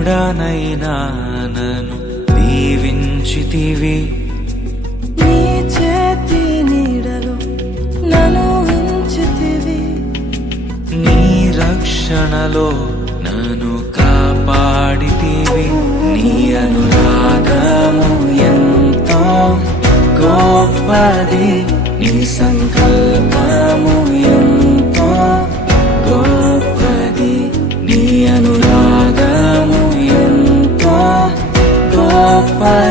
దీనుడనైనా నన్ను దీవించితివి. నీ చేతి నీడలో నన్ను ఉంచితివి. నీ రక్షణలో నన్ను కాపాడితివి. నీ అనురాగము ఎంతో గొప్పది, నీ సంకల్పము ఎంతో గొప్పది. నీ అనురాగము ఎంతో గొప్పది.